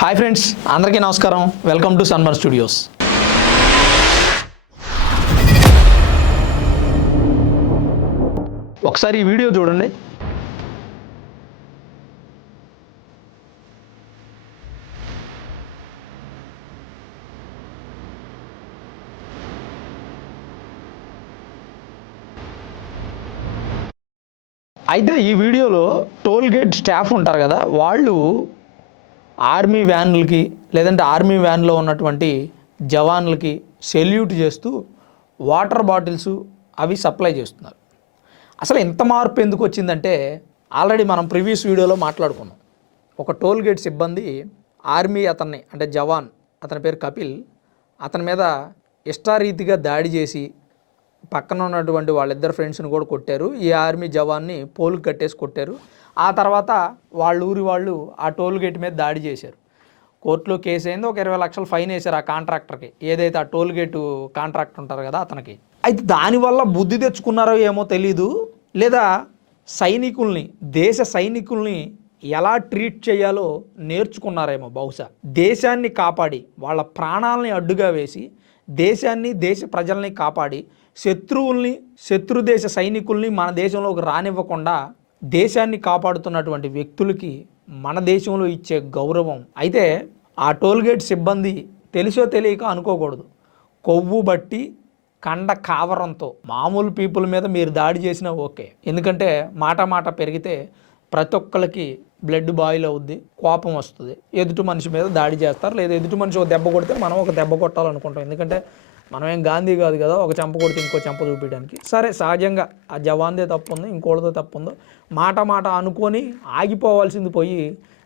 Hi friends అందరికీ నమస్కారం. Welcome to సన్మర్ studios ఒకసారి ఈ వీడియో చూడండి. అయితే ఈ వీడియోలో టోల్ గేట్ స్టాఫ్ ఉంటారు కదా వాళ్ళు ఆర్మీ వ్యాన్లకి లేదంటే ఆర్మీ వ్యాన్లో ఉన్నటువంటి జవాన్లకి సెల్యూట్ చేస్తూ వాటర్ బాటిల్స్ అవి సప్లై చేస్తున్నారు. అసలు ఎంత మార్పు ఎందుకు వచ్చిందంటే ఆల్రెడీ మనం ప్రీవియస్ వీడియోలో మాట్లాడుకున్నాం. ఒక టోల్ గేట్ సిబ్బంది ఆర్మీ అతన్ని అంటే జవాన్ అతని పేరు కపిల్ అతని మీద ఇష్టారీతిగా దాడి చేసి పక్కన ఉన్నటువంటి వాళ్ళిద్దరు ఫ్రెండ్స్ని కూడా కొట్టారు. ఈ ఆర్మీ జవాన్ని పోలుకు కట్టేసి కొట్టారు. ఆ తర్వాత వాళ్ళ ఊరి వాళ్ళు ఆ టోల్ గేట్ మీద దాడి చేశారు. కోర్టులో కేసు అయింది ఒక ఇరవై లక్షలు ఫైన్ వేశారు ఆ కాంట్రాక్టర్కి. ఏదైతే ఆ టోల్ గేటు కాంట్రాక్ట్ ఉంటారు కదా అతనికి. అయితే దానివల్ల బుద్ధి తెచ్చుకున్నారో ఏమో తెలీదు లేదా సైనికుల్ని దేశ సైనికుల్ని ఎలా ట్రీట్ చేయాలో నేర్చుకున్నారేమో బహుశా. దేశాన్ని కాపాడి వాళ్ళ ప్రాణాలని అడ్డుగా వేసి దేశాన్ని దేశ ప్రజల్ని కాపాడి శత్రువుల్ని శత్రు దేశ సైనికుల్ని మన దేశంలోకి రానివ్వకుండా దేశాన్ని కాపాడుతున్నటువంటి వ్యక్తులకి మన దేశంలో ఇచ్చే గౌరవం. అయితే ఆ టోల్గేట్ సిబ్బంది తెలిసో తెలియక అనుకోకూడదు. కొవ్వు బట్టి కండ కావరంతో. మామూలు పీపుల్ మీద మీరు దాడి చేసినా ఓకే. ఎందుకంటే మాట మాట పెరిగితే ప్రతి ఒక్కరికి బ్లడ్ బాయిల్ అవుద్ది కోపం వస్తుంది. ఎదుటి మనిషి మీద దాడి చేస్తారు లేదా ఎదుటి మనిషి ఒక దెబ్బ కొడితే మనం ఒక దెబ్బ కొట్టాలనుకుంటాం. ఎందుకంటే మనం ఏం గాంధీ కాదు కదా ఒక చెంప కొడితే ఇంకో చెంప చూపించడానికి. సరే సహజంగా ఆ జవాన్దే తప్పు ఉంది ఇంకోటితో తప్పు ఉందో మాట మాట అనుకొని ఆగిపోవాల్సింది పోయి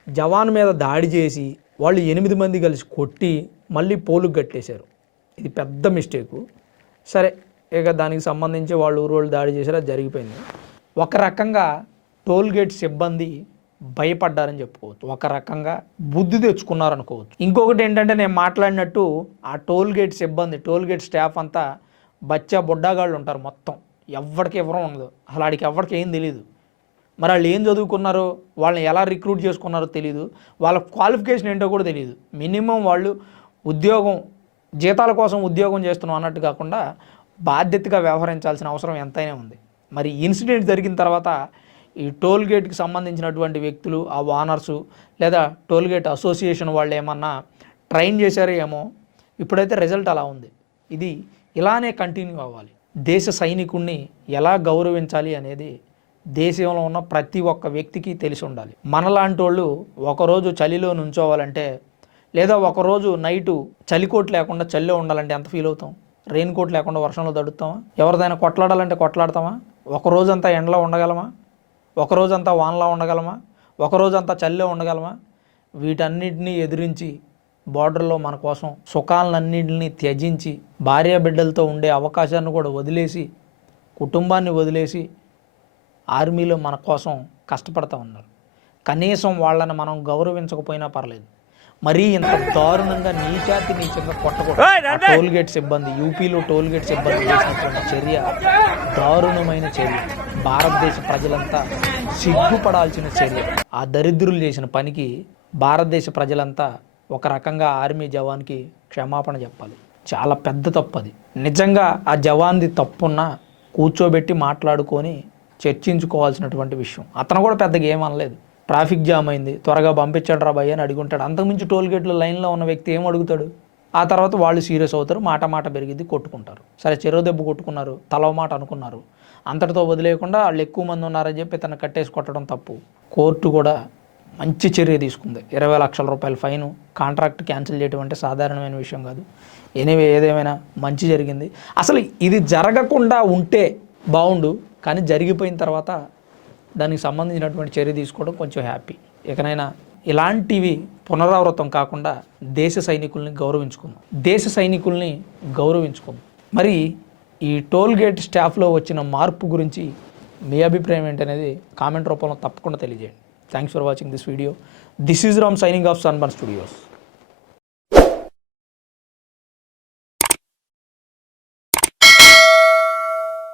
జవాన్ మీద దాడి చేసి వాళ్ళు ఎనిమిది మంది కలిసి కొట్టి మళ్ళీ పోలుకు కట్టేశారు. ఇది పెద్ద మిస్టేకు. సరే ఇక దానికి సంబంధించి వాళ్ళు ఊరు వాళ్ళు దాడి చేశారు అది జరిగిపోయింది. ఒక రకంగా టోల్ గేట్ సిబ్బంది భయపడ్డారని చెప్పుకోవచ్చు. ఒక రకంగా బుద్ధి తెచ్చుకున్నారనుకోవచ్చు. ఇంకొకటి ఏంటంటే నేను మాట్లాడినట్టు ఆ టోల్ గేట్ సిబ్బంది టోల్ గేట్ స్టాఫ్ అంతా బచ్చా బుడ్డాగాళ్ళు ఉంటారు మొత్తం. ఎవరికి ఎవరం ఉండదు. అసలు ఆడికి ఎవరికి ఏం తెలియదు మరి వాళ్ళు ఏం చదువుకున్నారో వాళ్ళని ఎలా రిక్రూట్ చేసుకున్నారో తెలియదు వాళ్ళ క్వాలిఫికేషన్ ఏంటో కూడా తెలియదు మినిమం వాళ్ళు ఉద్యోగం జీతాల కోసం ఉద్యోగం చేస్తున్నాం అన్నట్టు కాకుండా బాధ్యతగా వ్యవహరించాల్సిన అవసరం ఎంతైనా ఉంది. మరి ఇన్సిడెంట్ జరిగిన తర్వాత ఈ టోల్ గేట్కి సంబంధించినటువంటి వ్యక్తులు ఆ ఓనర్సు లేదా టోల్ గేట్ అసోసియేషన్ వాళ్ళు ఏమన్నా ట్రైన్ చేశారో ఏమో ఇప్పుడైతే రిజల్ట్ అలా ఉంది. ఇది ఇలానే కంటిన్యూ అవ్వాలి. దేశ సైనికుణ్ణి ఎలా గౌరవించాలి అనేది దేశంలో ఉన్న ప్రతి ఒక్క వ్యక్తికి తెలిసి ఉండాలి. మనలాంటి వాళ్ళు ఒకరోజు చలిలో నుంచోవాలంటే లేదా ఒకరోజు నైటు చలికోట్ లేకుండా చలిలో ఉండాలంటే ఎంత ఫీల్ అవుతాం? రెయిన్ కోట్ లేకుండా వర్షంలో తడుస్తామా ఎవరిదైనా కొట్లాడాలంటే కొట్లాడతామా? ఒక రోజంతా ఎండలో ఉండగలమా? ఒక రోజంతా వానలో ఉండగలమా? ఒక రోజంతా చలిలో ఉండగలమా? వీటన్నిటినీ ఎదిరించి బార్డర్లో మన కోసం సుఖాలన్నింటినీ త్యజించి భార్య బిడ్డలతో ఉండే అవకాశాన్ని కూడా వదిలేసి కుటుంబాన్ని వదిలేసి ఆర్మీలో మన కోసం కష్టపడతా ఉన్నారు. కనీసం వాళ్ళని మనం గౌరవించకపోయినా పర్లేదు. మరీ ఇంత దారుణంగా నీచాతి నీచంగా కొట్టకూడదు. ఆ టోల్ గేట్ సిబ్బంది యూపీలో టోల్ గేట్ సిబ్బంది చేసినటువంటి చర్య దారుణమైన చర్య. భారతదేశ ప్రజలంతా సిగ్గుపడాల్సిన చర్య. ఆ దరిద్రులు చేసిన పనికి భారతదేశ ప్రజలంతా ఒక రకంగా ఆర్మీ జవాన్కి క్షమాపణ చెప్పాలి. చాలా పెద్ద తప్పు అది నిజంగా ఆ జవాన్ది తప్పున్నా కూర్చోబెట్టి మాట్లాడుకొని చర్చించుకోవాల్సినటువంటి విషయం. అతను కూడా పెద్దగా ఏం అనలేదు. ట్రాఫిక్ జామ్ అయింది. త్వరగా పంపించండి రా భయ్య అని అడుగుంటాడు. అంతకుమించి టోల్ గేట్లో లైన్లో ఉన్న వ్యక్తి ఏం అడుగుతాడు? ఆ తర్వాత వాళ్ళు సీరియస్ అవుతారు మాట మాట పెరిగిద్ది కొట్టుకుంటారు. సరే చెరువు దెబ్బ కొట్టుకున్నారు తలవ మాట అనుకున్నారు. అంతటితో వదిలేయకుండా వాళ్ళు ఎక్కువ మంది ఉన్నారని చెప్పి తను కట్టేసి కొట్టడం తప్పు. కోర్టు కూడా మంచి చర్య తీసుకుంది. ఇరవై లక్షల రూపాయల ఫైన్ కాంట్రాక్ట్ క్యాన్సిల్ చేయడం అంటే సాధారణమైన విషయం కాదు. ఎనివే ఏదేమైనా మంచి జరిగింది. అసలు ఇది జరగకుండా ఉంటే బాగుండు కానీ జరిగిపోయిన తర్వాత దానికి సంబంధించినటువంటి చర్య తీసుకోవడం కొంచెం హ్యాపీ. ఇకనైనా ఇలాంటివి పునరావృతం కాకుండా దేశ సైనికుల్ని గౌరవించుకుందాం. దేశ సైనికుల్ని గౌరవించుకుందాం. మరి ఈ టోల్ గేట్ స్టాఫ్లో వచ్చిన మార్పు గురించి మీ అభిప్రాయం ఏంటనేది కామెంట్ రూపంలో తప్పకుండా తెలియజేయండి. Thanks for watching this video this is Ram signing off Sunburn Studios